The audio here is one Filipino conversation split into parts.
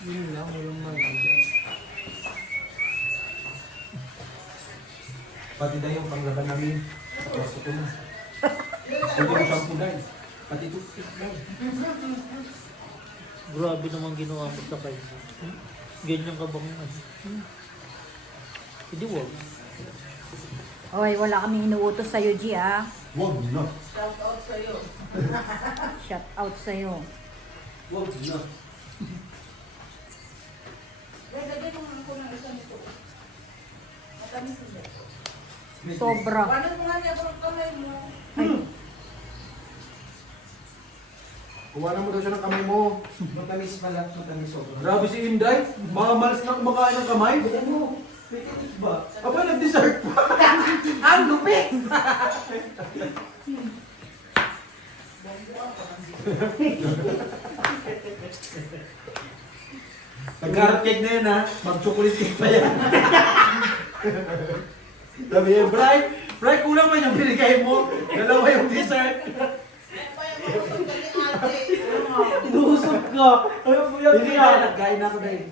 Yun lang, walang maligas. Pati na yung panglaban namin. Tapos ito na. Pwede mo shampoo guys. Pati ito. Grabe naman ginawa mo sa kanya. Ganyan ka bang ano? Hindi wag. Oy, wala kaming inuutos sa'yo, G, ah. Wag na. Shout out sa'yo. Wag na. Lagyan mo ako ng isa nito. Matamis hindi. Sobra. Paano mo nga niya ang kamay mo? Ay, Kuha na mo daw siya ng kamay mo. Matamis pala, matamis sobra. Grabe si Inday. Mga malas na kumakain ng kamay. Ano mo? May tinis ba? Aba, nag-dessert pa. Ang lupit! Nag-carrot cake na yan ha. Mag-chocolate cake pa yan. Sabi yan, Bray, kulang man yung binigay mo. Dalawa yung dessert. Inuusap ka! Ayaw mo yan Hindi kaya! na, nagkain na ako dahil.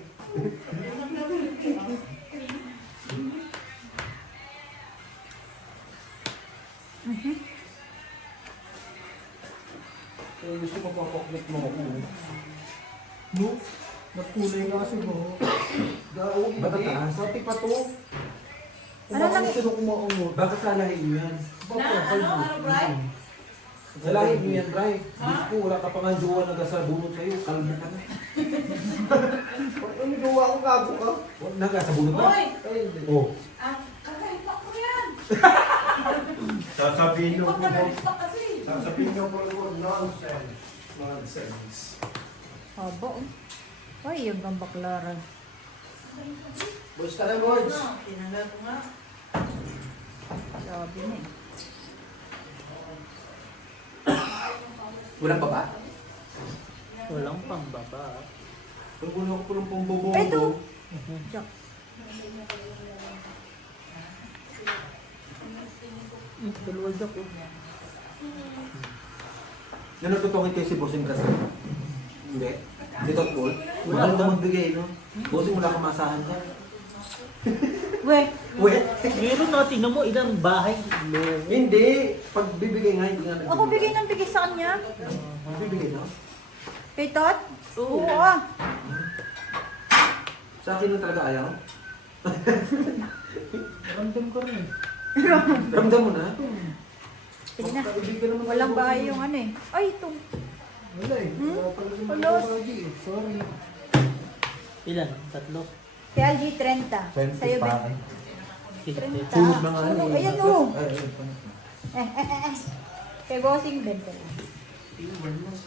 Gusto ko pa-pocket mo ako. No? Nagkulay nga kasi mo. Daw, Mataas. Pati pa to. Ano lang- Sino kumaungot? Baka salahin mo yan. Ano, Bray? Salahin mo yan, Bray. Diyos ko, wala ka pa nga jowa na sa bunot sa'yo. Kalma ka na. Ano gawa ko gago ka? Huwag na ka, sa bunot ka. Hoy! Ay, hindi. Oh. Kakaiba ko yan! Sasabihin Iba ka na iba kasi. Sasabihin niyo po nonsense. Nonsense. haba, oh. Ay, yung gambaklaran. Boys ka na, boys. Tinanggal ko nga. Sabi na eh. Walang baba? Walang pambaba. Pag wala ko palang pambabongo. Ito. Mhm. Jack. Dalawa jack oh. Nanatutungin kayo si Bossing kasi. Hindi. Dito Paul. Wala Wala ka. ka magbigay, no? Bossing, wala ka masahan niya. We, Wait. Meron na, tingnan mo ilang bahay. Loko. Hindi. Pag bibigay nga, hindi nga nagbibigay. ako bigay ng bigay sa kanya. Bibigay na? Kay Tot? Oo, ah. Sa akin na talaga ayaw. Ramdam ka rin. Ramdam mo na. Sige na. Ibigay naman Walang tayo, bahay boss. yung ano eh. Ay, ito. Wala eh. Wala pala si Wala. Mama Raji eh. Sorry. Ilan? Tatlo? Kay LG 30. Sa'yo, Ben. Sige. 30. Sunog na nga. Sunog. eh. Ayan, oh. Ay, ay. Kay Bossing 20 lang.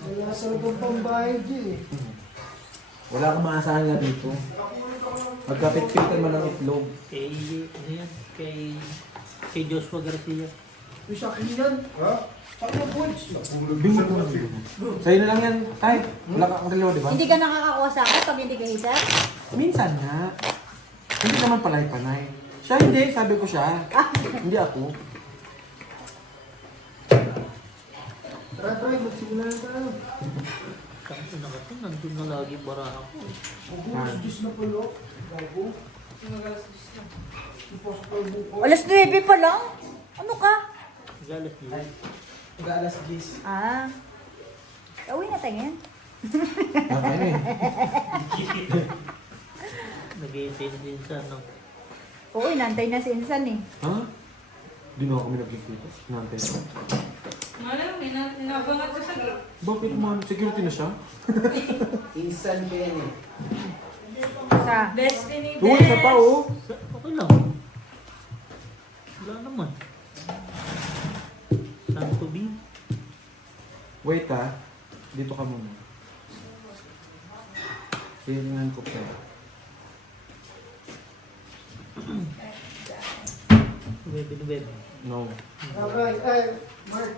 Wala sa loob pang bahay, G. Wala kang maasahan nga dito. Magkapit-pitan mo ng itlog. Kay, ano yan? Kay Joshua Garcia. Uy, sa akin yan. Ha? Sa akin yung points. Bingo mo. Sa'yo na lang yan. Tay, wala kang dalawa, di ba? Hindi ka nakakakuha sa akin pag hindi ka isa? Minsan nga. Hindi naman palay-panay. Siya hindi, sabi ko siya. Hindi ako. Tara, try. Magsimula na tayo. Tapos na kasi, nandun na lagi bara ako. August, Diyos na pala. Gago. Ipasok tayo bukas. Alas 9 pa lang? Ano ka? Galas yun. Mag-alas 10. Ah. Uwi na tayo yan. Ano eh. Nag-iintay na din sa ano. Oo, inantay na si Insan eh. Ha? Hindi na kami nagkikita. Nantay ko. Ano, inabangat ko sa gate. Bakit man? Security na siya? Insan ka yan eh. Sa. Destiny, Uy, isa pa oh. Okay lang. Wala naman. Santo B. Wait ah. Dito ka muna. Tingnan ko pa. Web. No. Okay, eh, Mark.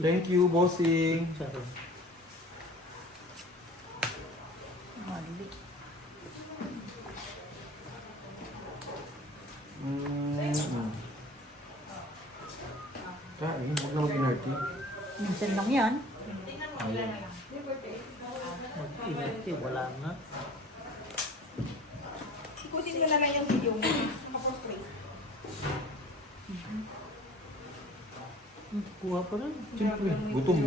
Thank you, bossing. Sorry. Mali. Kain, huwag na mag-inarty. Minsan lang yan. Mag-ingat eh, wala nga. Ikutin mo na lang yung video mo. Tapos play. Kuha pa rin. Siyempre, gutom.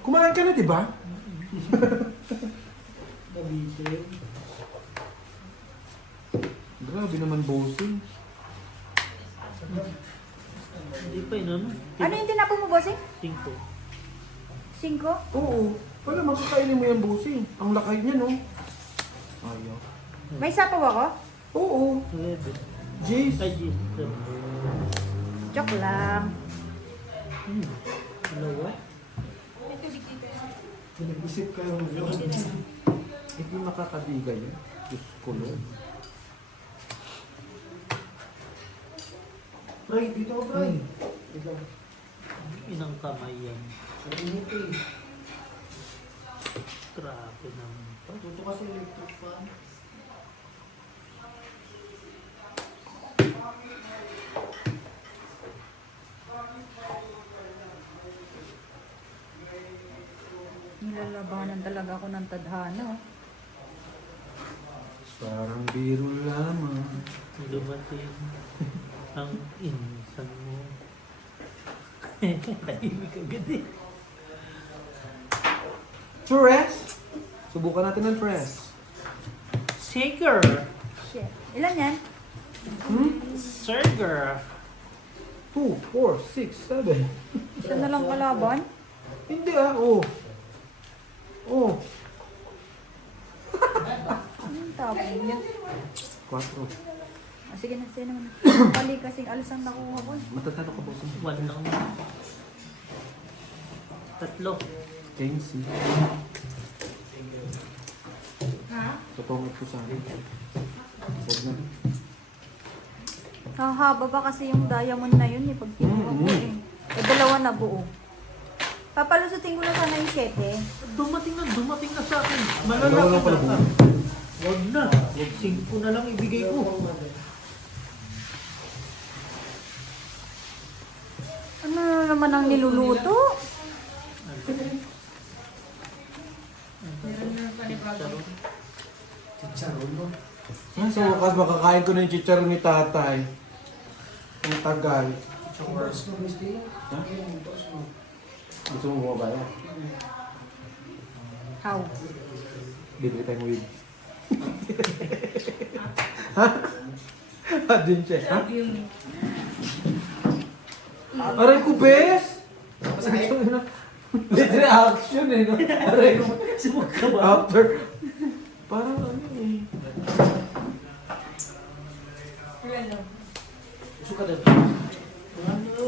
Kumain ka na, di ba? Grabe naman bossing. Hindi pa yun, ano? Ano yung tinapon mo, bossing? 5. 5? Oo. Wala, makakainin mo yan bossing. Ang lakay niya, no? Ayaw. May sapaw ako? Oo. 11. Jace. Ay, G. Joke lang. Dalawa? Pinag-isip kayo ng Hindi makakadiga yun. Diyos ko, no? Bray, dito ka, Bray. Dito. Inang kamay yan. Ang init eh. Grabe naman pa. Tuto kasi electric fan. Nilalabanan talaga ako ng tadhana. Oh. Parang biro lamang. Dumating ang insan mo. Tahimik agad eh. Tres? Subukan natin ng tres. Shaker! Shit. Ilan yan? Sugar! 2, 4, 6, 7. Isa na lang kalaban? Hindi ah, oh. Oh, Anong tapon yan? 4. Ah, sige na, sige naman. Mali kasing alis ang nakuha ko. Matatalo ka bossing. 1 lang. 3. Kenzie. Ha? Tutungit ko sa akin. Huwag na. Hahaba ba kasi yung diamond na yun eh, pag kinuha ko eh. Eh, dalawa na buo. Papalusutin ko na sana yung 7. Dumating na sa akin. Dalawa lang Malalaki pala na. buo. Wag na. Wag 5 na lang ibigay ko. Ano na naman ang niluluto? Chicharon mo. Sa wakas, makakain ko na yung chicharon ni tatay. Ang tagal. Chocolates mo, Miss Dina. Ha? Yung tos mo. Gusto mo bumaba yan? How? Bibili tayong weed. Ha? Ha? Din siya, ha? Aray ko, bes! Lead reaction eh, no? Aray ko. Sumug ka ba? After. Parang ano eh. Gusto ka doon? Ano?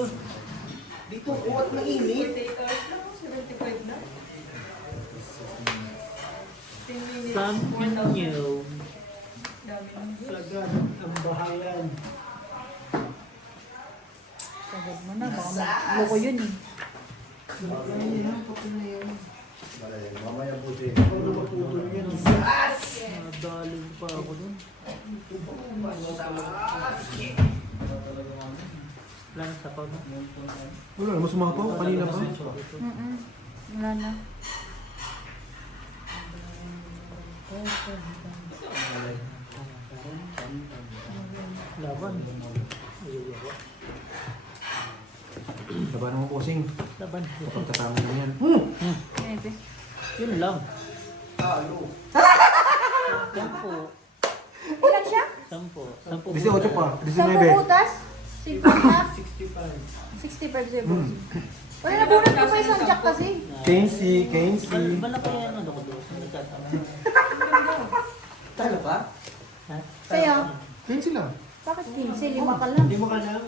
Dito, uwat na init. 75 na. Something new. Sagad ang bahayan. Sagad mo na, baka magloko yun eh. Ay, yan, pati na yan. Mamaya buti. Ako na maputol yan. Nadaling pa ako doon. Wala na sapaw na. Wala naman sumapaw, kanina pa. Wala na. Laban. Ayaw. Labanan mo posing. Laban. Kapag katama mo yan. Maybe. Yun lang. Talo. 10. Ilan siya? 10. 18 pa. 10 19. butas? 50? 65. 65 siya, boss. Wala, nabunot ko pa isang jack kasi. Kenzie. Iba na kaya ano ko doon? Nagkatama. Talo ka? Ha? Sa'yo? Kenzie lang. Bakit 15? 5 ka lang. Hindi mo ka lang.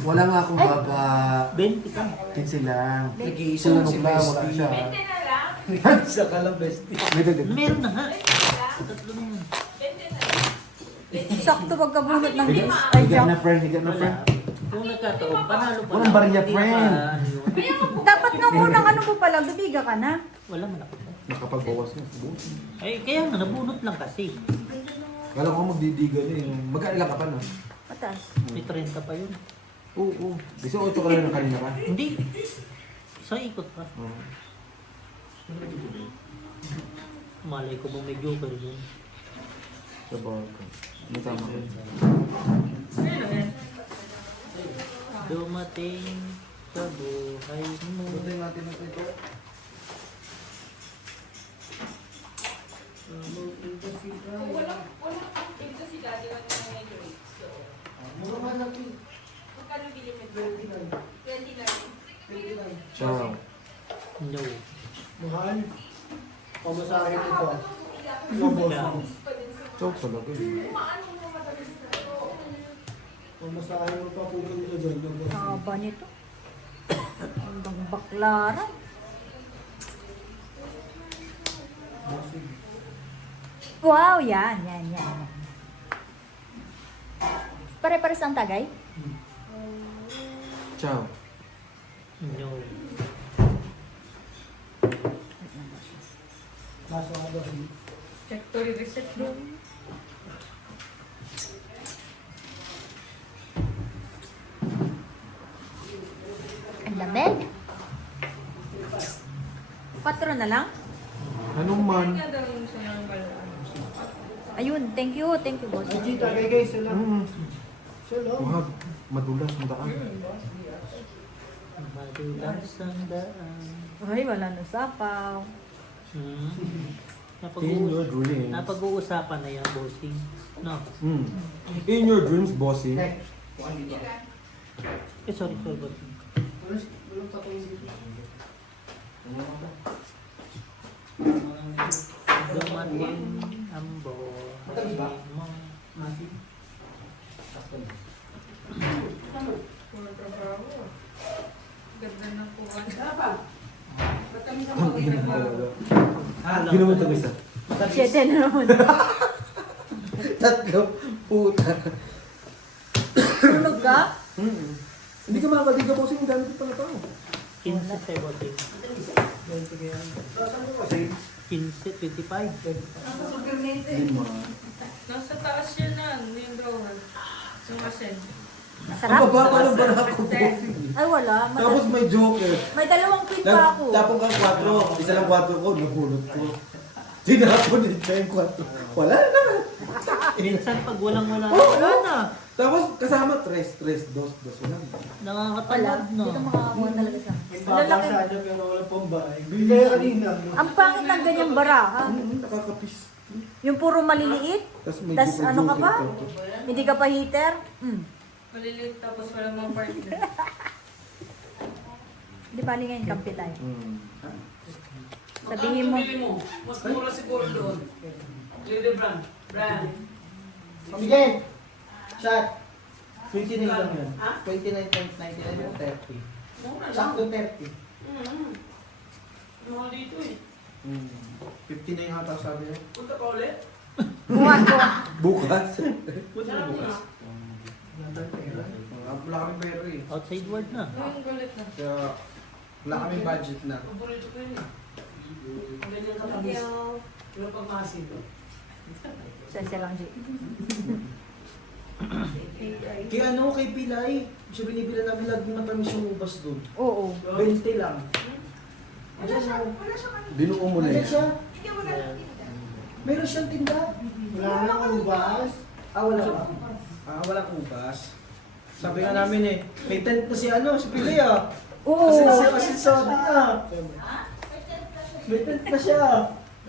Wala nga akong baba. 20 ka. Kenzie lang. Nag-iisa lang si Wala wala Bestie. siya. Isa ka lang, Bestie. May dagdag. Meron na nga. Tatlo na yun. Sakto pagkabunot ng ay Higa jack. na friend, higa na Wala. friend. Kung nagkataon, panalo pa. Walang barya, Hindi friend. pa, ano yun. Dapat nung unang ano mo pala, bibiga ka na. Wala malaki pa. Nakapagbawas na. Ay, kaya nga, nabunot lang kasi. Kala ko magdidiga na eh. Magkailan ka pa na? Patas. May 30 pa yun. Oo. 18 ka lang ng kanina ka. Hindi. Sa ikot pa. Oo. Malay ko ba may joker yun? Sa baka. May tama ka. Dumating sa buhay mo. Buti natin na ito. Kung walang ito si daddy, wala na may grade. So, Mura man lang ito. magkano bili mo? 29. 29. Ciao. No. Mahal. Pamasahe ito. Yeah. Choke talaga eh. Pamasahe mo pa pupunta dyan. Haba nito. Ang baklaran. Wow, yan. Pare-pares ang tagay? Ciao. No. Kaso ano daw. Factory reset room. Ang lamig. 4 na lang? Anong man? Kaya daw yung sa normal. Ayun, thank you, boss. Ay, Gita, kay guys, sila. Sila. Wag. Madulas ang daan. Madulas ang daan. Ay, wala na sapaw. Hmm. In your dreams. Napag-uusapan na yan, bossing. No. In your dreams, bossing. Eh, bukan dito. Sorry, bossing. Walang tatong dito. Dumating ang buhay mo. Puro trabaho. Ganda ng kuwan. Ang ina talaga. Ginawa ito isa. 7 na naman. Tatlo. Puta. Sunog ka? Hindi ka makakaliga bossing. Ang dami ko pala tao. 15 sa bossing. 15, 25. Lima. Nasa taas yun na, yung drawer. Yung asen. Masarap. Ang baba ng bara ko bossing. Ay, wala. Tapos may joker. May 2 quid pa ako. Tapong kang 4. Isa lang 4 ko. Nahulot ko. Tinapon din siya yung 4. Wala na. Minsan pag walang-wala, Oo. wala na. Tapos kasama 3, 2, 2. Wala. Wala. Nakakatalab, no? Dito makakakuha talaga sa. May Ang lalaki. babasa niya pero wala pang bahay. Bili kaya kanina. Ang pangit ng ganyang baraha. Nakakapis. Yung puro maliliit. Tapos may Tas joker, ano ka pa? joker. Hindi ka pa heater. Maliliit tapos walang mga partner. Di ba ngayon kampi tayo? Magkano Sabihin mo. bili mo? Mas mura siguro doon. Lady Brand. Brand. Miguel! Shot! 29 lang yan. Ha? 29.99 yung 30. Mura lang. Sakto 30. Mahal dito eh. 59 ata sabi niya. Punta pa ulit? Buwan ko. Bukas. Punta na bukas. Wala kami pera eh. Outside word na. Yung gulit na. Kaya wala kami budget na. Paborito ko yun eh. Ang ganyan katamis. Pero pag masin. Sensya lang, G. Kaya ano, kay Pilay, siya binibila namin lagi matamis yung ubas doon. Oo. 20 lang. Wala siya kanina. Binuo mo na Ano yan. siya? Hindi wala Ayan. Meron siyang tinda. Wala nang ubas. Wala ba? Walang ubas. Sabi nga namin eh, may tent na si si Pilay ah. Oo. Kasi sa atin ah. May tent na siya.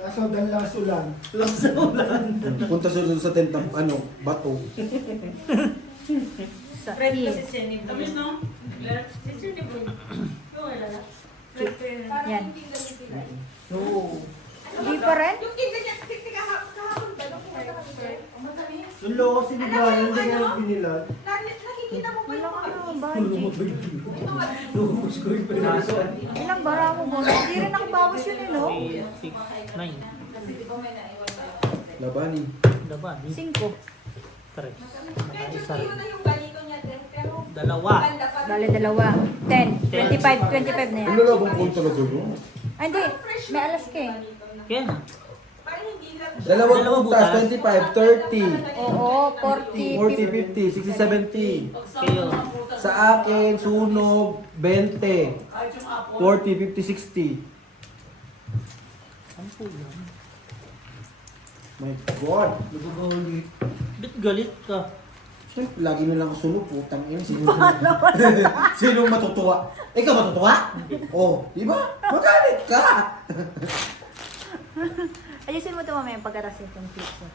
Kaso danlaso lang. Lang sa ulan. Punta sa doon sa tent ng bato. Sa Red E. kasi siya ni Tamis no? Si Jenny Blue. Yung wala na. Red ko yun. Yan. Oo. Hindi pa rin? Yung kinda niya, kahapon ba? Nung pumunta kami sir. Matamis. Yung loko si Ligayan, hindi nga binilad. Nakikita mo ba Wala yung ka mga naman ba, G? ito wala. Lubos ko yung pinaso. Ilang bara mo, boss? Hindi rin nakabawas yun, eh, no? 6, 9. Kasi di ba may naiwan ba? Labani. Laban. 5. 3. Medyo Isa kilo rin. na yung balito niya din. Pero Dalawa. ganda pa rin. Bale, 2. 10. 25 na yan. Ano lang kung talaga yun? Ay, hindi. May alas ka eh. Ken. Parang hindi lang siya. Dalawang Dalawang butas, butas. 25, 30, Oo, 40, 40, 50, 60, 70. Kayo. Sa akin, sunog, 20, Kahit yung apple. 40, 50, 60. Ano po yan? My God, nagagalit. Ba't galit ka? Siyempre, lagi na lang sunog, putang ina. Sino matutuwa? Ikaw matutuwa? Oh, di ba? Magalit ka! Ayusin mo ito mamaya pagkaras itong clips.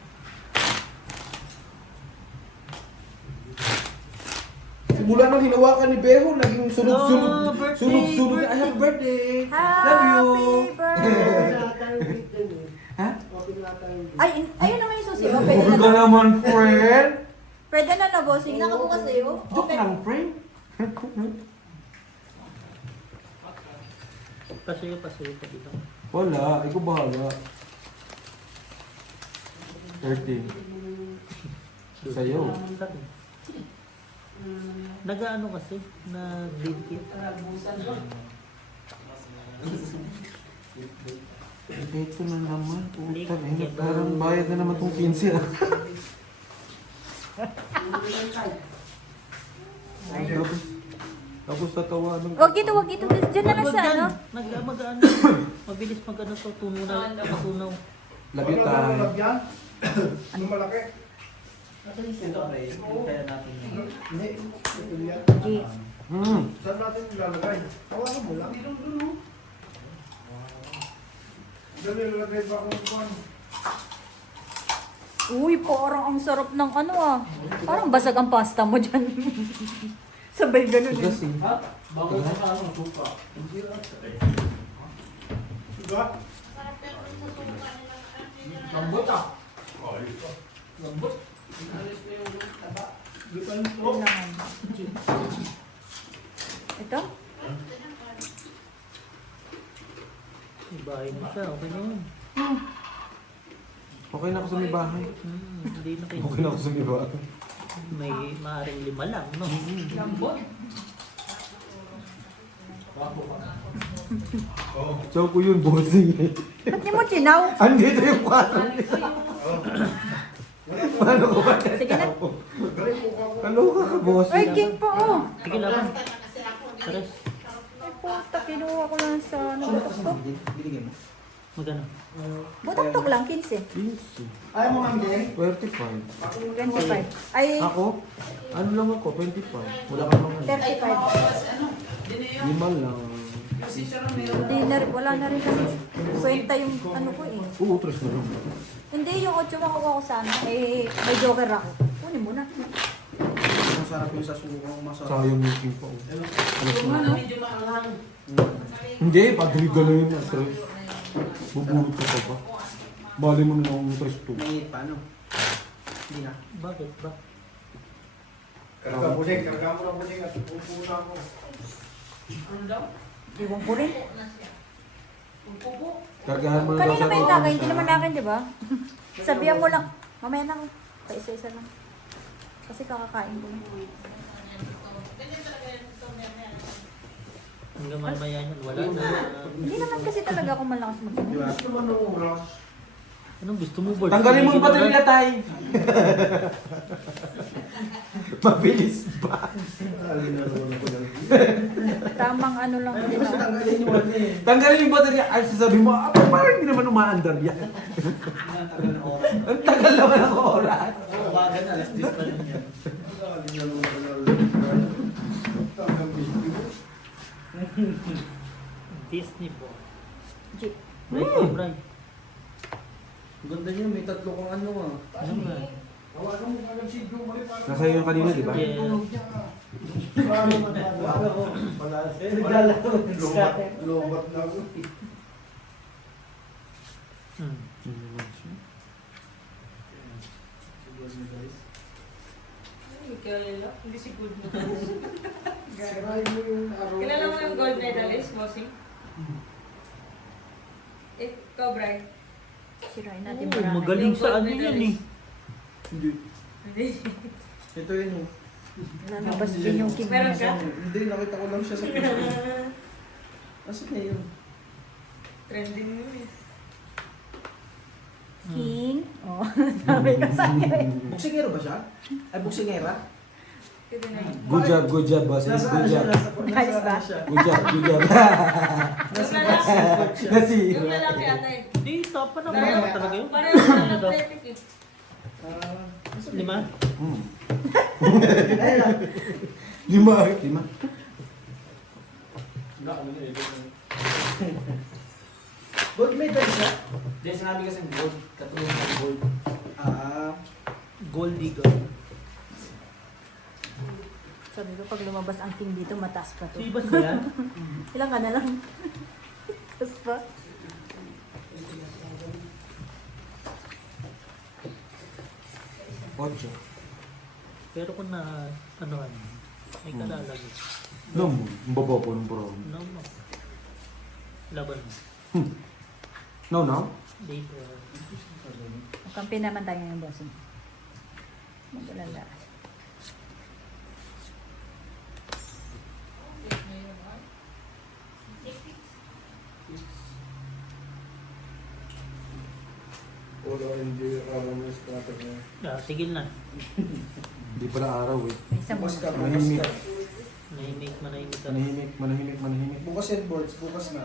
Simula nang hinawakan ni Bego, naging sunog-sunog. Oh, birthday, Sunog-sunog. Ay, happy birthday! Love you! Happy birthday! Wala tayong gift din eh. Ha? Okay na tayong gift. Ay, ayun naman yung susi. Oh, pwede na. Huwag naman, friend! Pwede na na, bossing. Nakabukas sa'yo. Joke lang, friend. Pasuyo pa dito. Wala, ikaw bahala. 13. Sa'yo. Sabi. Nag-ano kasi? Nag-blinky. Ito na naman, putang ina. Parang bayad na naman tong 15 ah. Tapos tatawa ng... Wag dito, wag dito. Diyan na lang sa ano. Mag-ano. Mabilis mag-ano to. Tunaw. Love you, Ano, tay. love yan? Ano malaki? Ito, pre. Kaya natin yan. Hindi. Ito yan. G. Saan natin ilalagay? Hawakan mo lang. Doon ilalagay ba kung kuhan? Uy, parang ang sarap ng ano ah. Parang basag ang pasta mo dyan. Sabay ganun eh. Kasi, Bago sa ano, suka. Diba? Lambot ah. Lambot. Kailangan. G. Ito? Bahay mo siya. Okay na yun. okay na ako sa may bahay. Hindi na kayo. Okay na ako sa may bahay. May maaaring 5 lang, no? Lambot. Chow ko yun, bossing eh. Ba't di mo chinaw? Andito yung kwarto niya. Paano ko ba? Sige na. Kaloka ka, bossing. Ay, king po oh. Sige lang. Pares. Ay, puta, kinuha ko lang sa ano. Butok-tok. Binigay mo. Magano? Butok-tok lang, 15. 15. Ayaw mo mangin? 25. 25. Ay, Ako? Ano lang ako? 25. Wala ka naman. 35. 5 lang. Hindi na rin, wala na rin kami. Kwenta yung ano ko eh. Oo, 3 na lang. Hindi, yung 8 makuha ko sana. Eh, may joker ako. Kunin mo na. Masarap yung sa suko. Masarap. Sayang yung king pa. Medyo maanghang. Hindi, padriga na yun. Bubulot ka pa ba? Bali mo na akong 3-2. May paano? Hindi na. Bakit ba? Karga mo din, karga mo lang mo din at upo na ako. Ano daw? Iwan ko rin. Pupo. Kargahan mo na daw Kanina sa ba yung road. tagay? Hindi naman akin, di ba? Sabihan mo lang. Mamaya na ako. Pa-isa-isa lang. Kasi kakakain ko lang. Hanggang mamaya yan, wala na. Hindi naman kasi talaga ako malakas mag-inom. Gusto mo ng oras? Anong gusto mo, Bert? Tanggalin mo yung Tumigil baterya, ka tay. Mabilis ba? Tamang ano lang din ako. Tanggalin yung baterya. Ay, sasabihin mo, parang hindi naman umaandar yan. Ang tagal naman ang oras. Umaga na, alas 10 pa rin yan. Disney po. G. Bright to bright. Ganda niya, may 3 kang ano ah. Ano ba? Hawakan mo kagad si Joe Marie para... Nasa iyo yung kanina, di ba? Yeah. Lobat na ako. Hmm. Kilala? Hindi si good na. Sirain mo yung araw. Kilala mo yung gold medalist, bossing? Ikaw, Brian. Sirain natin Oh, marami. magaling sa ano yan eh. Hindi. Hindi. Ito yun oh. Lalabas din yung king. Meron ka? Hindi, nakita ko lang siya sa Facebook. Asan na yun? Trending mo eh. King. Oh, sabi ka sa akin. Buksingero ba siya? Ay, buksingera? Pwede na yun. Good job, boss. Good job. Nice ba? Good job. Yung lalaki. Nasi. Yung lalaki ate. Di, top pa naman talaga yun. Pareho na athletic eh. 5? Lima. Gold medal siya? Hindi, sinabi kasi gold. Katulong ng gold. Gold digger. Sabi ko, pag lumabas ang king dito, mataas pa to. Si Ibas ba yan? Ilang ka na lang. Tapos pa. Ocho. Pero kung na, ano ano, may kalalagay. No, ang baba po ng bro. No, no. Laban mo. No. Later. Kampi naman tayo ngayon, bossing. Mag-alala. Ulo, hindi alam mo yung scatter na. Sigil na. Hindi pala araw eh. May isang Bukas ka, boss. bukas ka. Manahimik ka. Manahimik. Bukas yan, boards. Bukas na.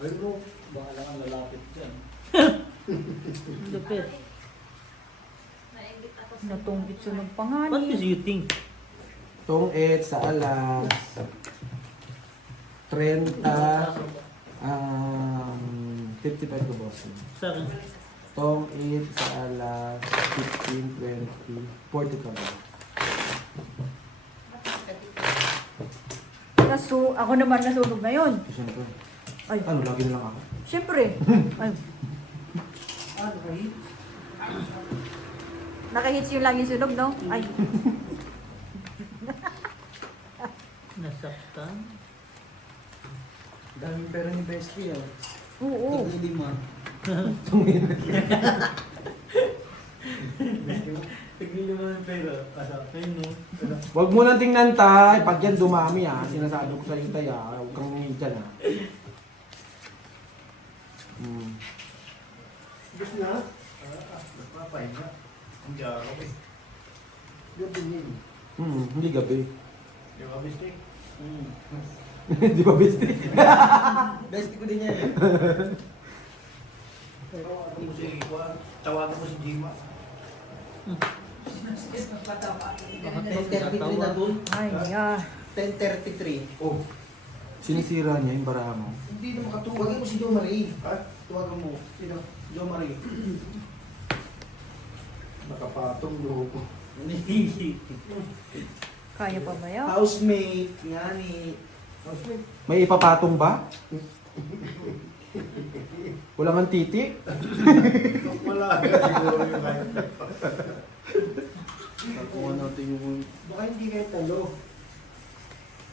Ay bro, baka lang ang lalapit dyan. Lupit. Nainggit ako sa Natunggit sunog pa nga What do ni. you think? Tong 8 sa alas. 30. 55 ko boss. Sa akin. Tong 8 sa alas. 15, 20, 40 ka ba? Kaso, ako naman nasunog ngayon. Kasi na to. Ay, Ano, lagi na lang ako. syempre. Ay. Nakahits yung laging sunog, no? Ay. Nasaktan. Daming pera ni Bestie, ah. Oo. Lima. Tignan mo ng pera. Ayun no. Huwag mo nang tingnan tay. Pag yan dumami ah. Sinasabi ko sa iyo tay ah. Huwag kang ngingin dyan ah. Gusto na? Nagpapahinga. Hindi ako eh. Gabi yun. Hindi gabi. Di ba, mistake? Di ba besti? Bestie ko din yan, eh. Tawagan mo si Ikwan. Tawagan mo si Jima. Bakit 10:33 na dun? Ay, ah. 10:33. Oh. Sinisira niya yung baraha mo. Hindi na makatuwagin mo si Jo Marie. Tuwagan mo. Sino? Jo Marie. Nakapatong loob. Kaya pa ba yun? Housemate. Yan eh. Housemate. May ipapatong ba? Wala kang titik? Wala ka siguro yung kaya. Nakuha natin yung... Baka hindi kayo talo.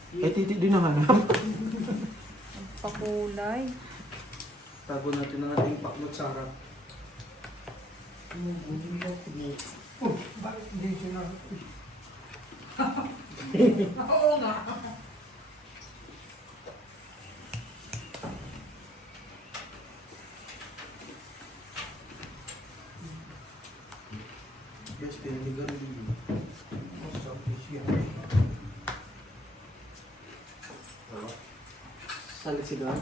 Eh, titik din ang hanap. Ang pakulay. Tago natin ang ating paklot sa harap. Bakit hindi siya na? Oo nga. Bestie, hindi ka rin. Salit sila.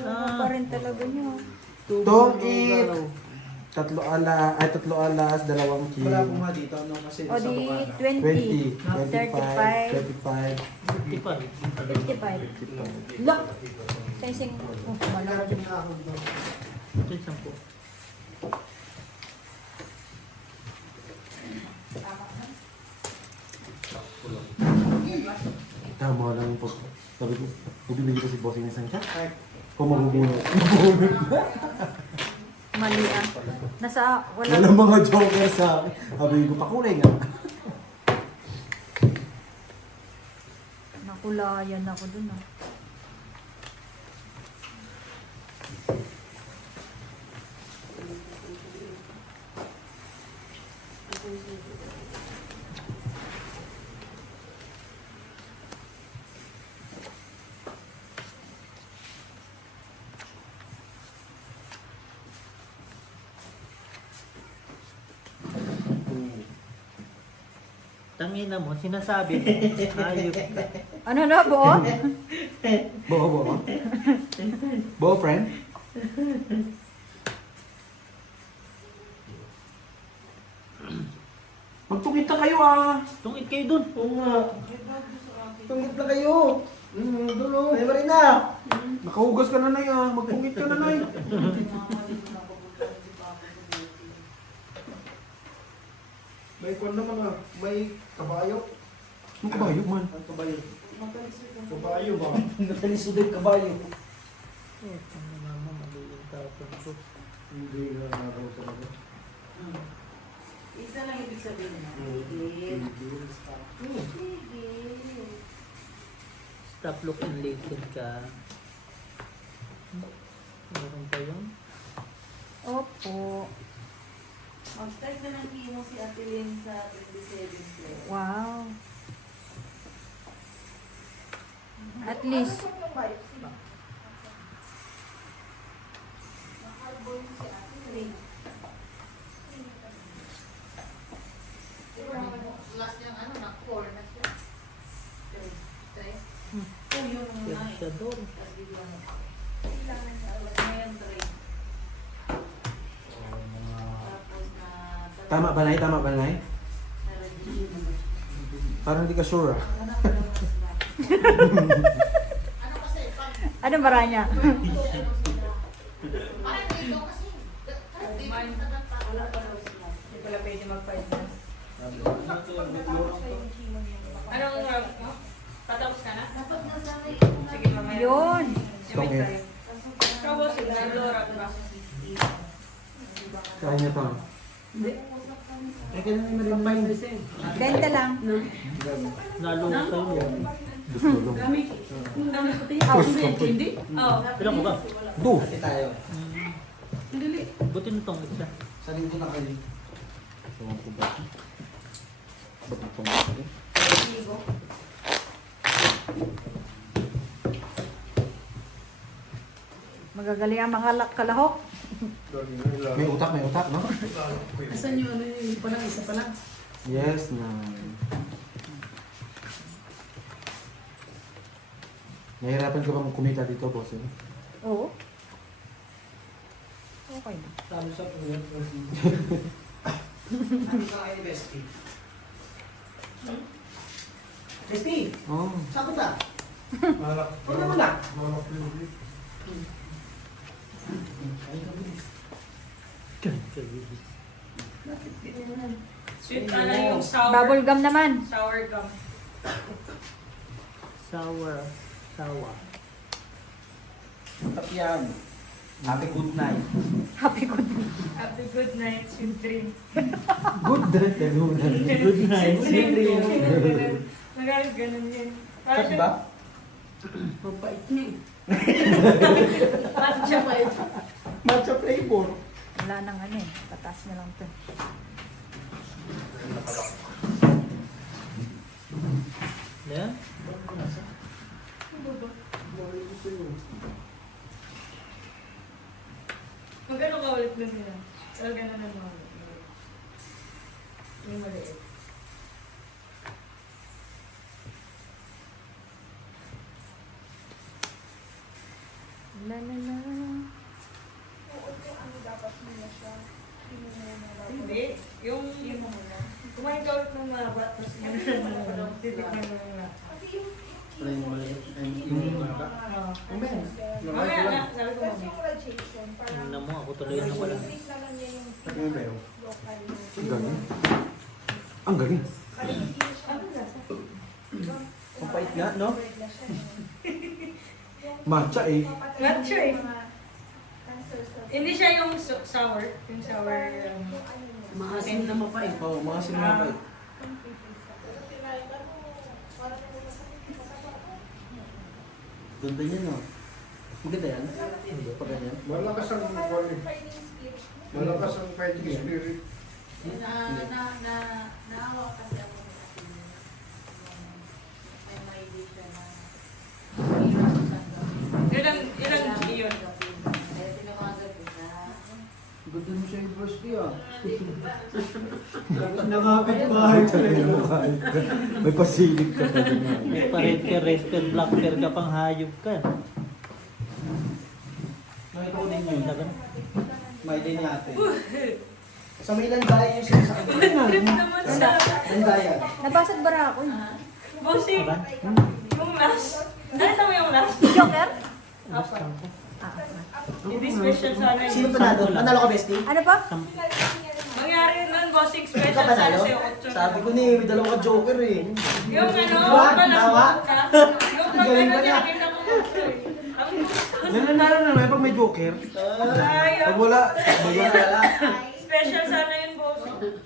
Ano pa rin talaga niyo. Tong 8. Tatlo alas, dalawang king. Wala po nga dito, no? Kasi O nasa di bukana. 20, 35, 25, 55. 55. Lock! Sensing. Oh, malakas din. Ito yung 10. Tama lang po. Sabi ko, bibili ko si bossing isang shot. Ay, Kung mabubunot. Mali ah. Nasa, wala. Wala mga joker sa akin. Sabi ko, pakulay nga. Nakulayan ako dun ah. Tangina mo, sinasabi mo. Ayop ka. Ano na, buo? Bo. Bo, friend? Magtungit na kayo ah. Tungit kayo dun. Oo nga. Tungit na kayo. Dulo. May marin na. Nakahugas ka na na ah. Magtungit ka na na May kwan naman ah. May kabayo. Ano kabayo man? Ang kabayo. Kabayo ba? Nakalisod yung kabayo. Oh, ano naman, maliit tapon ko. Hindi na naraw talaga. Isa lang ibig sabihin na. Higit. Stop, look, and listen ka. Meron pa yun? Opo. Mag-start na ng chemo si Ate Lynn sa 27 floor. Wow. At least, Last yung ano na, 4 na siya. 3. Oh, yun ang Yan nine. siya doon. Tapos biglang, kailangan siya. Ngayon, 3. Tapos na, Tama ba, Nay? Tama ba, Nay? Parang hindi ka sure ah. ano kasi, pag, ano bara niya? parang dito kasi, kahit dito, wala pa daw sila. Hindi pala pwede mag-5 na. Anong, patapos ka na? Dapat nasanay ko na. Sige, mamaya. Yun. Tungit. Tapos, nalora ba? Kaya niya to. Eh, kailan may marin na. 20 lang. Nalong sa'yo. Gusto lang. Hindi? Oo. Ilan mo ba? Do. Ate tayo. Buti nung tungit siya. Sa linggo na kayo. Ewan ko ba? Ba't natungit ako? Magagaling ang mga kalahok. May utak, no? Asan yung ano yun? Pa lang, isa pa lang. Yes, Nay. Nahihirapan ka ba kumita dito, boss? Eh? Oo. Okay na. Sabi sa puwet. Ano ka kayo, Bestie? Bestie, Oh. saan ka? Malak. Huwag naman na. Malak yung Sweet ka na yung sour. Bubble gum naman. Sour gum. Sour. Sawa. Tapyan. Happy good night. Happy good. Happy good night, sweet dream. Good night, good night. Good night. Magalit ganun yun. Chat ba? Mabait niya eh. Matcha ba ito? Matcha flavor. Wala nang ano eh. Patas na lang to. Yan? Magkano ka ulit nun nila? Talaga na naman. Yung maliit. La la la. Hindi. Yung kumain ka ulit ng mahaba, tapos titikman mo na. Wala yung maliit. Yung maba. Oo. Ang ben. Mamaya na, sabi ko mamaya. Tingnan mo, ako tuloy na wala. Pati yung bero. Ang galing. Ang galing. Ang pait nga, no? Matcha eh. Not sure eh. Hindi siya yung sour. Yung sour. Maasim na mapait. Oo, maasim na mapait. Ganda niya, no? Maganda yan? Pag ganyan? Malakas ang kwan eh. Malakas ang fighting spirit. Naawa kasi ako sa akin. May may siya na Ilang yun? kaya tinawagan ko siya. Ganda mo siya yung birthday. ah. Nakakapit-bahay ka rin. May pasilip ka pa din. Red pair, black pair ka pang hayop ka. Nakita ko din yun. Dagan. May din natin. Sa may landaya yung sinasabi. Trip naman sa... Landaya. Nabasag bara ako eh. Bossing, Diba? yung last. Nakita mo yung last? Joker? Basta ko. Hindi special sana yun. Sino panalo? Panalo ka, bestie? Ano pa? Mangyari nun, bossing Ikaw special sana panalo? sa'yo. Sabi ko ni, may dalawa ka joker eh. Yung ano, What? palas Tawa? ka. Yung pag Galing ano, ba niya? nakita ko boxer. Ang Nananalo naman pag may joker. ayaw. Pag wala, wala. Special sana yun, bossing.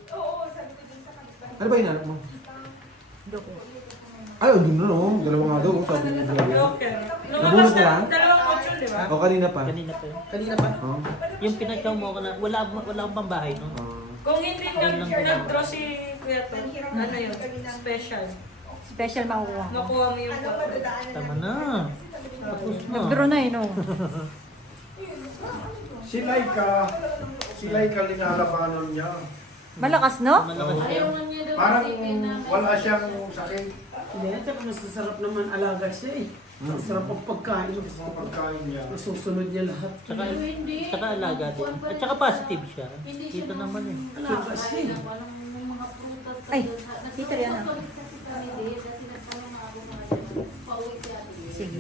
Ano ba hinanap mo? Joker. Ay, andun na no. Dalawa nga daw. Sabi niya dalawa. Joker. Nabunod Lumabas ka lang? na, dalawang option, di ba? O, kanina pa. Kanina pa yun. Kanina pa. Oh. Yung pinagkaw mo ka na, wala akong pambahay no? Kung hindi nag-draw si Kuya Tom, ano yun? Special. Special makukuha. Makuha mo yung Tama na. Tapos na. Nag-draw na eh, no? Si Laika linalabanan niya. Malakas, no? Malakas siya. Parang wala siyang sakit Hindi, tsaka masasarap naman alaga siya eh. Ang sarap ang pagkain. sa pagkain niya. Nasusunod niya lahat. Tsaka alaga din. At tsaka positive siya. Dito naman eh. Alaga siya eh. Ay, tita yan ah. Sige.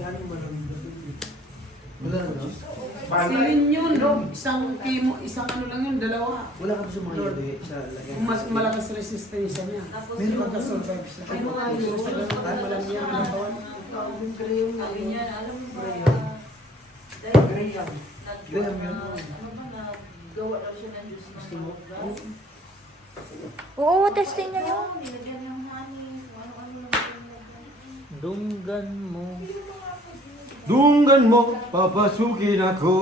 Wala na ba? Silin yun, Rob. Isang chemo, isang ano lang yun, dalawa. Wala ka pa sa mga yari sa lagay. Mas malakas resistensya niya. Meron ba? Pagka-survive siya. Ay, mga ayos sa ganun. Ay, malam niya ang katawan. Graham yun. Oo, testing niya yun. Dunggan mo. Dunggan mo, papasukin ako.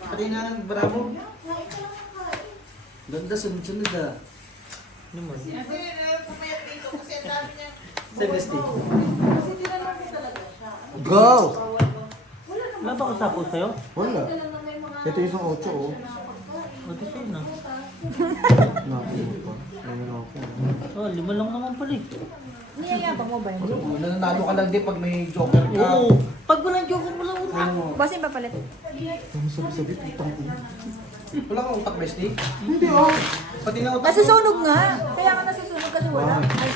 Pati na ang bravo. Ganda, sunod-sunod ah. Ano mo? Sa bestie. Go! Wala ba kasapos sa'yo? Wala. Ito yung isang 8 oh. O, di sa'yo na. Nakuha pa. Ayun ako. Oh, 5 lang naman pala eh. Niyayabang mo ba yun? Nananalo ka lang din pag may joker ka. Oo. Pag walang joker, wala utak. Bossing papalit. Ang sabi-sabi, putang ina. Wala kang utak, bestie. Hindi oh. Pati na utak. Nasusunog nga. Kaya nga nasusunog kasi wala. Ay,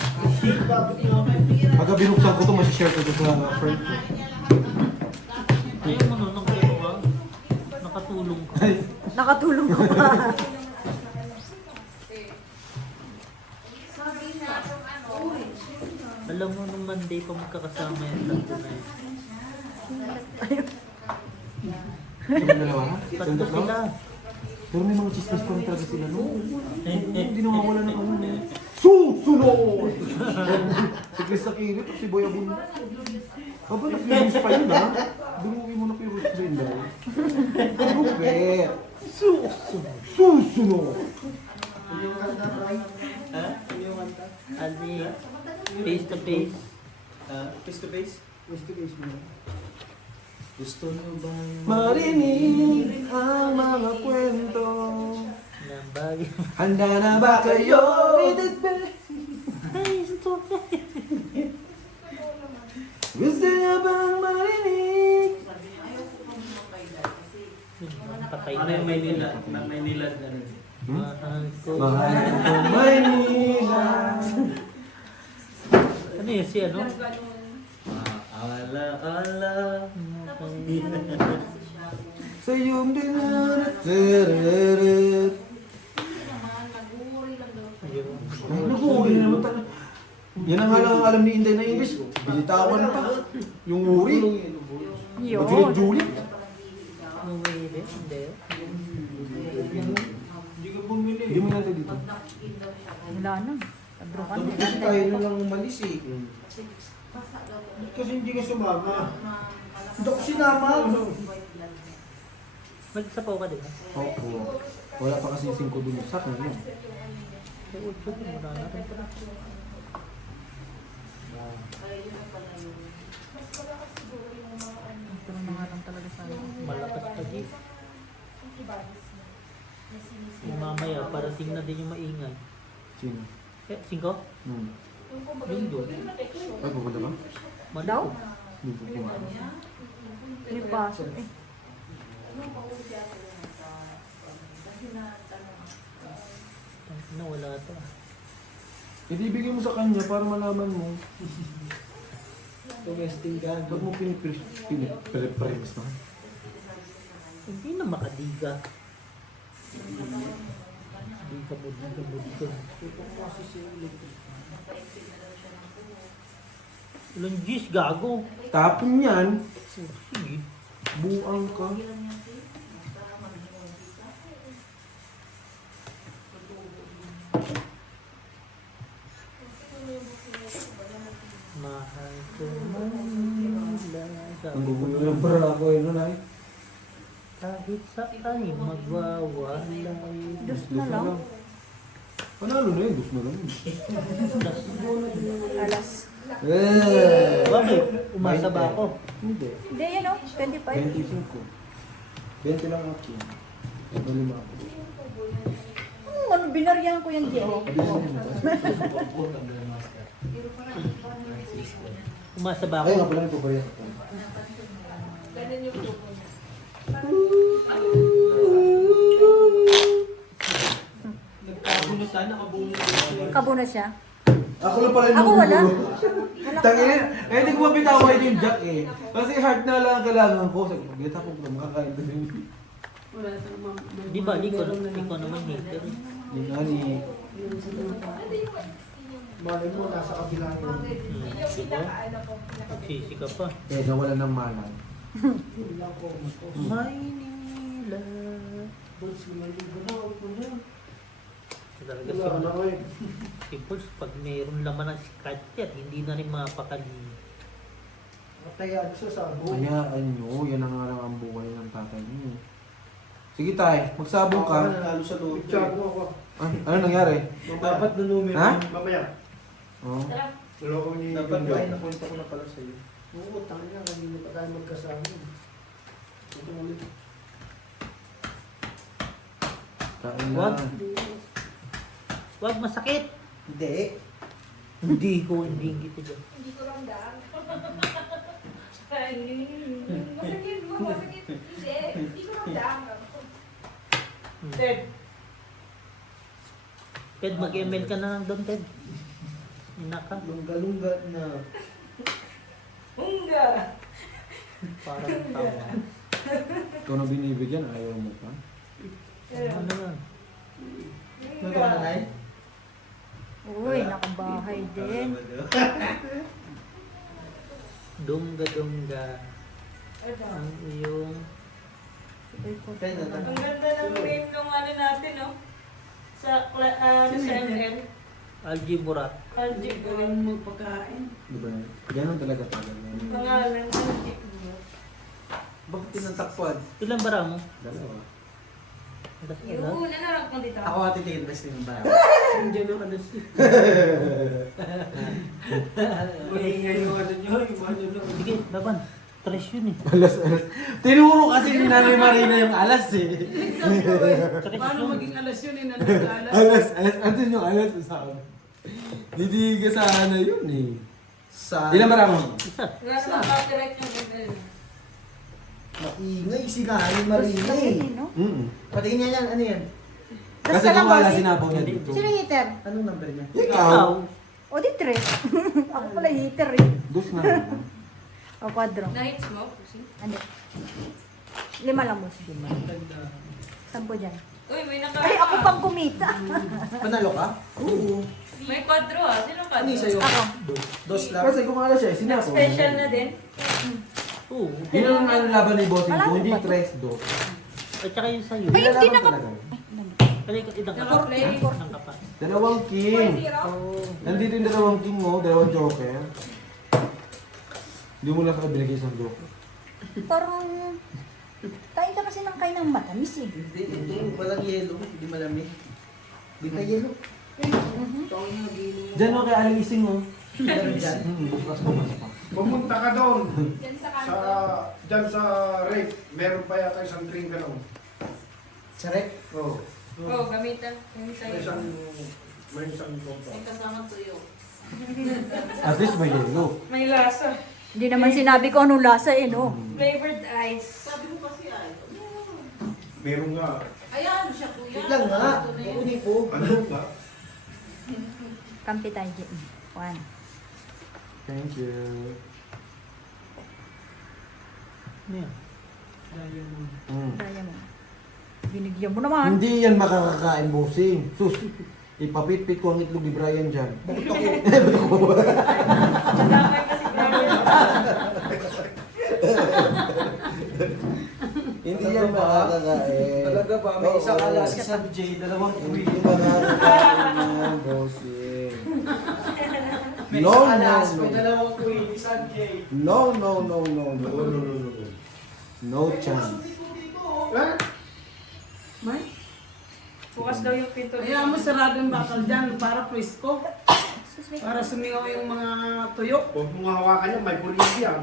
Pagka binuksan ko to, masishare ko to sa friend ko. Ayaw mo nun, nang ano ka. Nakatulong ka. nakatulong ko pa. Alam mo, nung Monday pa magkakasama yung tatlo na yun. Yung dalawa? Tatlo Yung tatlo? sila. Pero may mga chismis pa rin talaga sila, no? Hindi nawawala ng ano. Susunod! Si Chris Aquino, si Boy Abunda. Aba, nag-release pa yun, ha? Duruwi mo na kay Ruth Brenda. Rupert! Susunod! Ha? Ano yung kanta? Ali, face to face. Face to face? Face to face mo. Gusto nyo bang Marinig ang mga kwento. Ng bagay. Handa na ba kayo? Face to face. Gusto niya bang marinig? Patay Ano na. yung Maynila? Maynila na rin. Mahal ko. Mahal ko Maynila. Ano yun si ano? Ala. Sa iyong dinaratarararat. Nag-uwi na naman talaga. Yan ang halang alam ni Inday na English. Binitawan pa. Yung uri. Yun. Majulit-julit. Numili? Hindi. Hindi ka bumili. Hindi mo natin dito. Wala na. Nag-draw ka na. Kasi tayo na lang umalis eh. Kasi hindi ka sumama. Hindi ako sinama. Magsapaw ka diba? Opo. Wala pa kasi 5 dun. Sak na yun. Sa ulso din, wala na rin pala. Ito na nga lang talaga sa akin. Malakas pa di. Yung mamaya, parating na din yung maingay. Sino? Eh, 5? Hmm. Yung doon. Ay, pupunta ba? Daw? Hindi po pumunta. May pasok eh. Na wala to. Ibibigay mo sa kanya para malaman mo. Tumesting ka. Huwag mo pinipremis na. Hindi na makadiga. Diga mo, diga mo, diga mo. Ilang G's, gago. Tapon yan, Sige. buang ka. Mahal ko Manila. Ang gugulo ng bara ko yun, ay. Kahit saan magwawalay. Dos na lang. Panalo na yun, gusto na lang. Alas. Eh! Bakit? Umasa ba ako? Hindi. Hindi, yan o. 25. 25. 20 lang ako. Malima ako. Ano, binaryan ko yan, Jay. Umasa ba Ay, nga ako? pala ito ba yan? Ganun yung grupo niya. Nagkabunutan, nakabunutan. Kabo na siya. Ako lang pala yung Ako wala. nagugulo. Tangina, eh hindi ko mapitaway yung jack eh. Kasi heart na lang ang kailangan ko. Sabi ko, gita ko kung makakain ko din. Di ba, ikaw naman hater. Yung ani. Malay mo, nasa kabila yun. Diba? Nagsisi ka pa. Eh, nawala ng malay. Maynila. Talaga Wala na ngayon. si Pulse, pag mayroon laman ng scratcher, hindi na rin mapakali. Mataya siya sa buho. Hayaan nyo, yan ang nga lang ang buhay ng tatay niyo. Sige tay, magsabong ka. Nanalo sa loob. Picture mo ako. Ah, ano nangyari? Dapat na numero. Ha? Mamaya. Oh. Loko niya Dapat yung ba? video. Napunta ko na pala sa'yo. Oo, tanga na. Hindi pa tayo magkasama. Ito ulit. Kain Wag. na. Huwag masakit. Hindi. Hindi kita dyan. Hindi ko ramdam. Masakit mo, masakit. Hindi ko ramdam. Ted. Ted, mag-ML ka na lang doon, Ted. Inaka. Lungga-lungga na. Hungga. Parang tawa. Ikaw na binibigyan, ayaw mo pa. Ano yan? Hungga. Uy, nakabahay din. Dungga-dungga. Ang iyong... Ang ganda ng name ng ano natin, no? Sa ML. Algebra. Algebra. Diba? Ganun talaga talaga. Pangalan, algebra. Bakit tinantakpan? Ilan bara mo? Dalawa. Yun, nanarap mo dito. Ako ate tingin best yung ba? Nandiyan ang alas. Maingay yung ano nyo, yung ano nyo. Sige, laban. Tres yun eh. Alas. Tinuro kasi ni Nanay Marina yung alas eh. Tres Paano yun. maging alas yun eh, nandang Alas. Andun yung alas sa akin. Hindi ka sana yun eh. Sa... Ilan ba mo? Isa. Wala sa copyright yung ML. Maingay si Nanay Marina eh. Spaghetti, no? Patingin niya yan, ano yan? Kasi kung wala sinabaw niya dito. Sino heater? Anong number niya? Ikaw. O di 3. Ako pala heater eh. Dos na. O kwadro. Na-hits mo? Pusi? Ano? 5 lang mo. 10 dyan. Uy, may naka... Ay, ako pang kumita. Panalo ka? Oo. May quadro ah. Sino Ano quadro? yung sa'yo? Ako. Dos lang. Kasi kung alas siya, sinabaw. Special na din. Oo. Yun ang ano laban ni Bossing Wala ko, hindi ba to? 3-2. At saka yung sa'yo. Ay, hindi Nilalaban naka- talaga. Kali ka idang Naka-play. kapat. Ng kapat. Dalawang king. Nandito yung dalawang king mo, dalawang joker. Hindi mo lang sa binigay isang joker. Parang... Kain ka kasi ng kain ng matamis eh. Hindi, walang yelo. Hindi malamig. Hindi ka yelo. Diyan mo kay Aling Ising mo. Meron dyan. Bukas pa. Pumunta ka doon. Yan sa Sa, kanto. dyan sa rape. Meron pa yata isang drink ka doon. Sarek. Oo. Oo, gamitan. Gamitan May isang, yun. may isang kompa. May kasama tuyo. At least may yelo. May lasa. Hindi naman sinabi ko anong lasa eh, no? Flavored ice. Sabi ko kasi ay. Meron nga. Ayan, siya kuya. Wait lang nga. Ito na yun. Kukunin ko. Ano ba? Kampi tayo, Jim. 1. Thank you. Ano yan? Daya mo. Binigyan mo naman. Hindi yan makakakain, bossing. Sus, ipapitpit ko ang itlog ni Brian dyan. Bakit ako? Damay kasi Brian. Hindi yan makakakain. Talaga ba? May isang alas. Isang J, dalawang Hindi queen. makakakain yan, bossing. May No, isang no, alas, no. may dalawang queen, isang J. No, no, no, no, no. No chance. Ha? Bukas daw yung pinto. Kaya mo sarado yung bakal dyan para presko. Para sumingaw yung mga tuyo. Huwag mong hawakan yan, may pulis yan.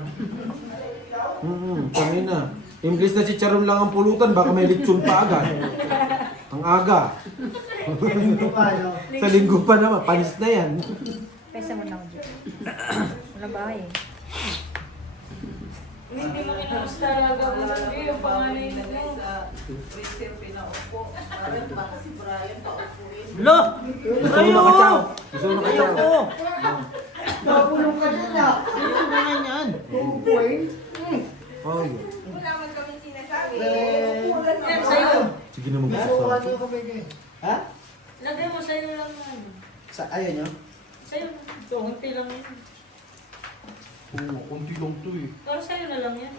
Kanina. Imblis na si Charon lang ang pulutan, baka may lechon pa agad. Ang aga. Sa linggo pa naman, panis na yan. Pesa mo na ako, Jim. Wala bahay eh. Hindi mo kinamos talaga. Yung panganay mo. Presko pinaupo. Parang baka si Brian paupuin. Lo! Gusto mo nakachaw? Gusto mo nakachaw? Ayoko! Napulong ka dyan na. Ayoko na nga yan. Kukuin. Ay, Wala man kami sinasabi. Yan, sa'yo. sige naman gusto Nakuha sa niyo ko bigay. Ha? Lagay mo sa'yo lang yan. Ayaw niyo? Sa'yo. Ito, unti lang yan. Oo, konti lang to eh. Pero sa'yo na lang yan.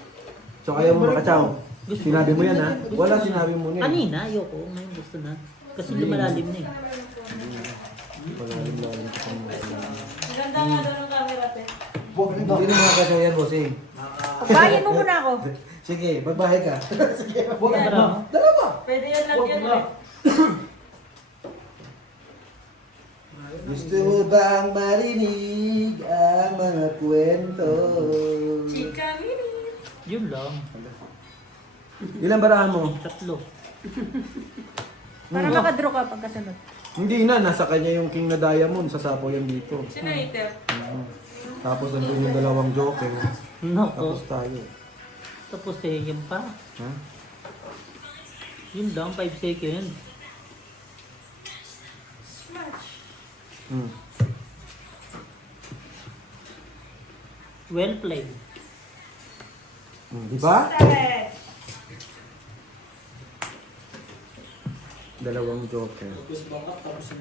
So kaya mo nakachaw? Sinabi mo yan ha? Wala sinabi mo na eh. Kanina, ayoko. Ngayon gusto na. Kasi lumalalim na eh. Malalim-lalim ka pang Ang ganda nga daw ng camera, te. Hindi na makakachaw yan, bossing. Pagbayan mo muna ako. Sige, magbahay ka. Pwede yan lang yan. eh. Gusto mo bang marinig ang mga kwento? Chika mini. Yun lang. Ilan barahan mo? 3. Para makadraw ka pagkasunod. Hindi na, nasa kanya yung King na Diamond, sasapaw yan dito. Sino hater? Tapos nandun yung dalawang joker. Nako. Tapos tayo. Tapos eh, yan pa. Ha? Yun lang, 5 seconds. Smash. Hmm. Well played. Diba? Smash. Dalawang joker.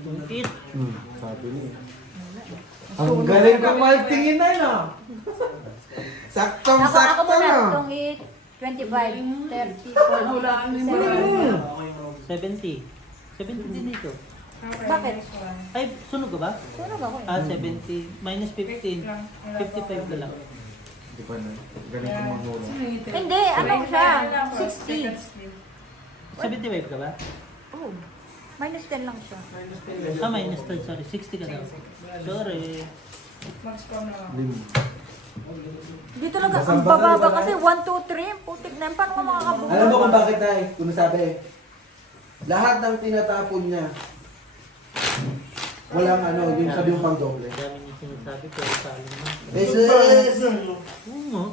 Tungkit. Sabi niya. Ang galing kong magtingin na yun ah. Ako muna. Itong 25, 30, 40, 70. 70 din dito. Bakit? Ay, sunog ka ba? Sunog ako eh. 70. Minus 15. 55 na lang. Di ba na? Galing kong magmura. Hindi, ano siya? 60. 75 ka ba? Oh, minus 10 lang siya. Minus 10, sorry. 60 ka daw. Sorry. Mag-spawn na ako. Dito lang ang bababa kasi 1, 2, 3. Putik na yan. Paano ka makakabuhay? Alam mo kung bakit na kung nasabi? Lahat ng tinatapon niya, walang ano, yung sabi yung pang-doble. Ang dami niya sinasabi pero sa alam mo. Beses! Oo nga.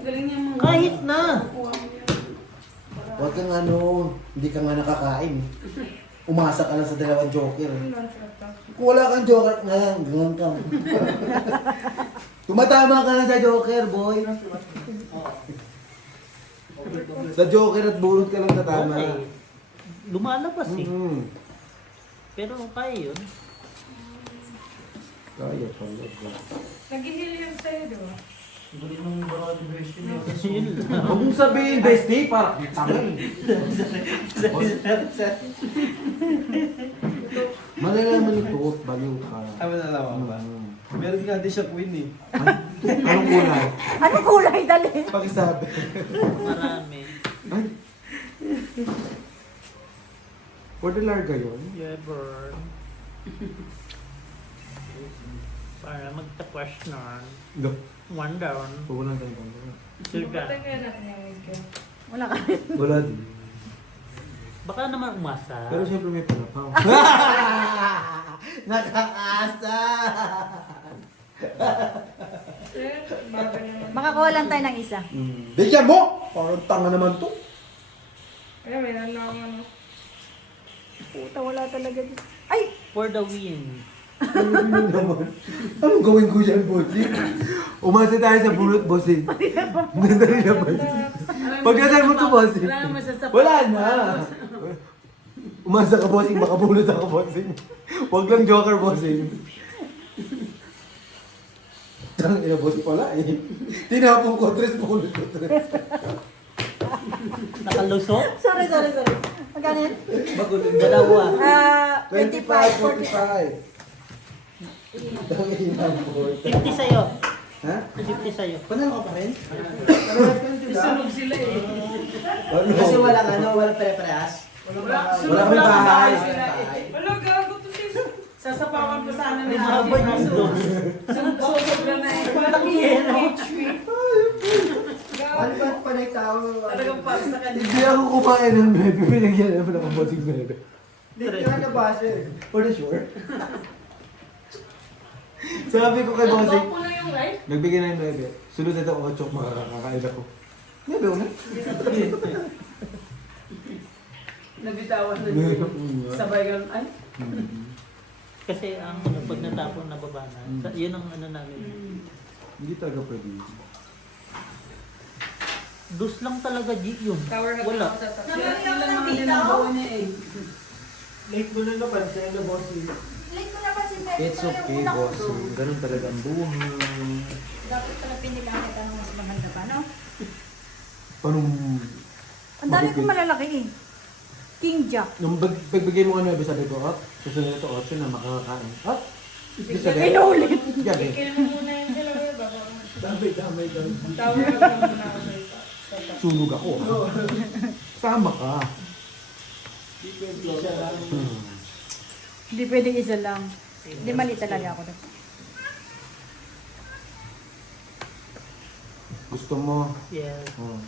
Galing yung mga... Kahit na! Huwag kang ano, hindi ka nga nakakain. Umasa ka lang sa dalawang joker. Kung wala kang joker, ganyan ka. Tumatama ka lang sa joker, boy. Sa joker at bunot ka lang tatama. Okay. Lumalabas eh. Mm-hmm. Pero kaya yun. Kaya talaga. Nag-heal yun sa'yo, di ba? Balik nung barado best yun. Yun lang. Huwag mong sabihin, bestie, para tangin. Malalaman ito, baliw ka. Ay, malalaman ba? Meron nga din siya queen eh. Anong kulay? Anong kulay? Dali. Pakisabi. Marami. For the larga yun? Yeah, burn. Para magta-question. No. 1 down. Pugulan tayo ba? 2 down. Patay kaya natin yung wig ko. Wala ka. Wala din. Baka naman umasa. Pero siyempre may palapaw. Nakakasa! Bagay naman. Makakuha lang tayo ng isa. Bigyan mo! Parang tanga naman to. Ay, may nalaman. Puta, wala talaga dito. Ay! For the win. Anong gawin ko dyan, bossing? Umasa tayo sa bulot, bossing. Nandali na, bossing. Pagkasal mo to, bossing. Wala naman sa sapat. Wala na. Umasa ka, bossing. Makabulot ako, bossing. Huwag lang joker, bossing. Tang ina, bossing pala eh. Tinapong ko, tres, bulot ko, tres. Nakalusot? Sorry. Magkano yan? Dalawa. 25, 45. 45. Tang ina, boy. 50 sa'yo. Ha? 50 sa'yo. Panalo ka pa rin? Sunog sila eh. Kasi walang walang pare-parehas. Wala Wala kami bahay. sila eh. Wala, gago to sis. Sasapawan pa sana May ni mga Ate. boy Kaso, doon. sobra na eh. Ano ba panay tao? Talagang para sa kanya. Hindi ako kumain ng bebe. Pinagyan naman ako, bossing bebe. Hindi ka nabasa eh. For sure. Sabi ko kay bossing, Ako na yung right. nagbigay na yung bebe. Sunod na ito ako chok, makakakain ako. Bebe, ulit. Nabitawan na niya. Sabay ganun. Ay, Kasi ang pag natapon na baba na, yun ang ano namin. Hindi talaga pwede. Dus lang talaga G yun. Tower na Wala. sa taas. ilan naman din ang buo niya eh. Late mo na napansin na bossing. Late mo na ba si Pep? It's okay, bossing. Ganun talaga ang buhay. Dapat pala pinilang kita ng mas maganda pa, no? Anong... Ang dami kong malalaki eh. King Jack. Nung pagbigay mo ano, sabi ko, susunod ito 8 na makakakain. Ibig sabihin, Inulit. gabi. Kailan mo muna yung dalawa, baka Damay. tower na lang muna ako sa taas. Sunog ako. Sama ka. Hindi pwedeng isa lang. Hindi mali talaga ako. Gusto mo? Yes. Oh.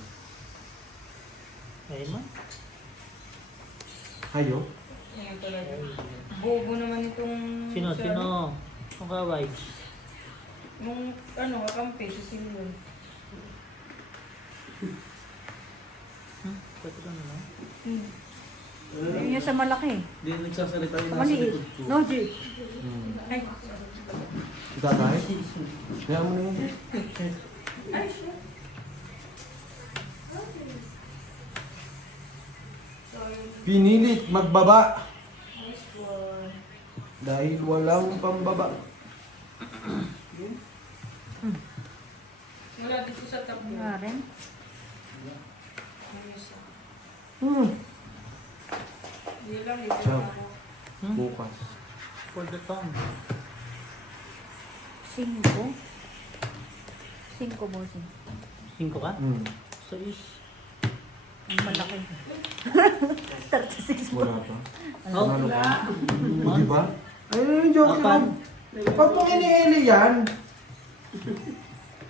Ayun mo. Hayo? Ngayon talaga. Bobo naman itong... Sino? Ang kaway. Nung kakampi, si Silvio. Pwede ka naman. Yun yung sa malaki. Hindi nagsasalita yung Sa nasa maliit. likod ko. No, G. Ay, Tatay? Kaya mo na yun. ay, shit. Pinilit magbaba Nice one. dahil walang pambaba. Wala dito sa top mo. Nga rin. Hindi lang, dito Ciao. na ako. Bukas. For the tongue. 5. 5 bossing. 5 ka? Hmm. So is... Ang malaki. 36 Wala pa. Oh, Ano ka? Di ba? Ayun yung joke Apat. lang. Pag mo ini-ini yan,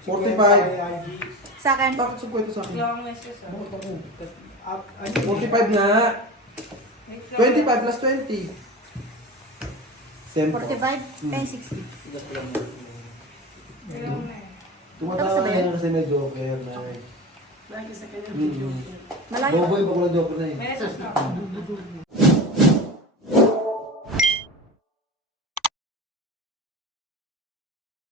45. Sa akin, Bakit sa kwento sa Hindi akin? ako message ah. Bakit ako? Up, 45 na. Wait lang. 25 plus 20. 45, kaya 60. Kailan na eh. Tumatawa na yan kasi may joker na. Lagi sa kanya. Mm. Malayo. Boboy pa ko na joker na eh. Message na ako.